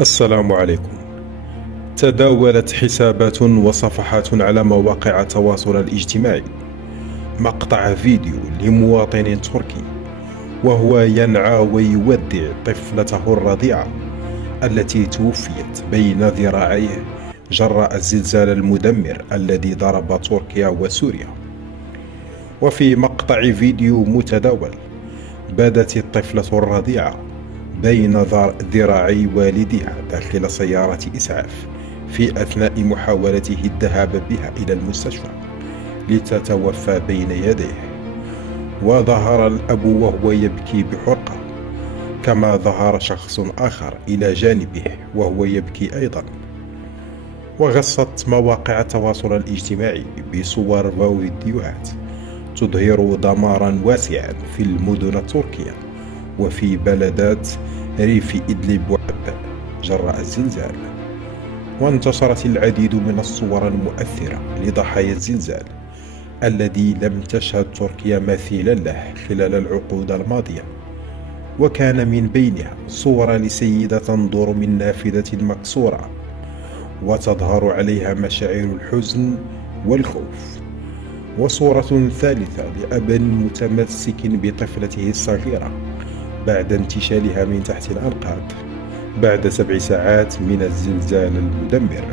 السلام عليكم. تداولت حسابات وصفحات على مواقع التواصل الاجتماعي مقطع فيديو لمواطن تركي وهو ينعى ويودع طفلته الرضيعة التي توفيت بين ذراعيه جراء الزلزال المدمر الذي ضرب تركيا وسوريا. وفي مقطع فيديو متداول باتت الطفلة الرضيعة بين ذراعي والدها داخل سيارة إسعاف في أثناء محاولته الذهاب بها إلى المستشفى لتتوفى بين يديه. وظهر الأب وهو يبكي بحرقة، كما ظهر شخص آخر إلى جانبه وهو يبكي أيضا. وغصت مواقع التواصل الاجتماعي بصور وفيديوهات تظهر دمارا واسعا في المدن التركية وفي بلدات ريف إدلب وعب جراء الزلزال. وانتشرت العديد من الصور المؤثرة لضحايا الزلزال الذي لم تشهد تركيا مثيلا له خلال العقود الماضية، وكان من بينها صور لسيدة تنظر من نافذة مكسورة وتظهر عليها مشاعر الحزن والخوف، وصورة ثالثة لأب متمسك بطفلته الصغيرة بعد انتشالها من تحت الأنقاض بعد 7 ساعات من الزلزال المدمر.